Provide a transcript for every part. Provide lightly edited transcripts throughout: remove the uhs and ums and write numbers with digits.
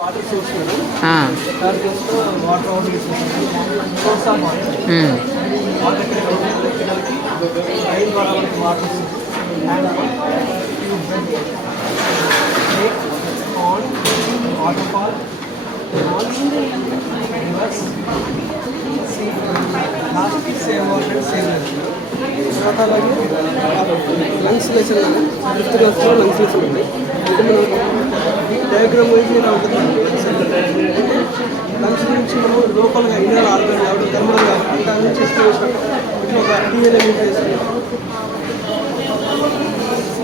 Water source third just water out source of water water పిల్లలకి rain ద్వారా మనకి water hand on water fall reverse last save water save తర్వాత అలాగే lungs lesson fifth క్లాస్లో lungs lesson ఉంది. అంటే మనం డయాగ్రామ్ వైజ్ ఇలా ఉంటుంది. లంగ్స్ గురించి మనం లోపల్గా ఇన్నర్ ఆర్గన్ కాబట్టి థర్మల్ కాబట్టి దాని నుంచి ఎక్స్ప్లెయిన్ ఇట్లా ఒక డిఎన్ఏ చేసి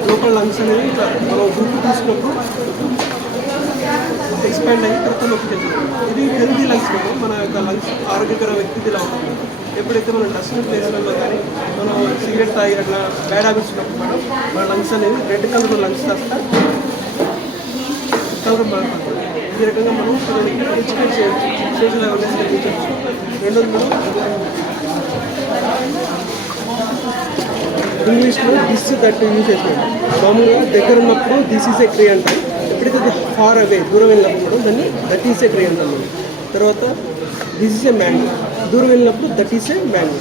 లోపల లంగ్స్ అనేది ఇట్లా మనం గ్రూప్ తీసుకున్నప్పుడు ఎక్స్పాండ్ అయ్యి తర్వాత నొప్పి చేస్తుంది. ఇది హెల్తీ లంగ్స్ మన యొక్క లంగ్స్ ఆరోగ్యకర వ్యక్తి ఇలా ఉంటుంది. ఎప్పుడైతే మనం డస్ట్ ప్లేస్లలో కానీ మనం సిగరెట్ తాగి అట్లా బ్యాడ్ హ్యాబిట్స్ ఉన్నప్పుడు మేడం మన లంగ్స్ అనేది రెడ్ కలర్ లంగ్స్ కాస్త కలర్ మారుతుంది. ఈ రకంగా మనం ఎడ్యుకేట్ చేయొచ్చు, సోషల్ అవేర్నెస్ కలిగించవచ్చు. రెండోది మనం ఇంగ్లీష్లో దిస్ దట్ యూజ్ చేస్తాం. మామూలుగా దగ్గర ఉన్నప్పుడు దిస్ ఈజ్ ఏ క్రియ అంటాం. ఎప్పుడైతే ఫార్ అవే దూరం వెళ్ళినప్పుడు దాన్ని దట్ ఈస్ ఏ క్రియ అంటాం. తర్వాత దిస్ ఈజ్ ఏ మ్యాంగో, దూరం వెళ్ళినప్పుడు దట్ ఈస్ ఏ మ్యాంగో.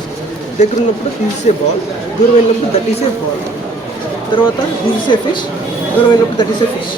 దగ్గర ఉన్నప్పుడు దిస్ ఈస్ ఏ బాల్, దూరం వెళ్ళినప్పుడు దట్ ఈస్ ఏ బాల్. తర్వాత దిస్ ఈస్ ఏ ఫిష్, దూరం వెళ్ళినప్పుడు దట్ ఈస్ ఏ ఫిష్.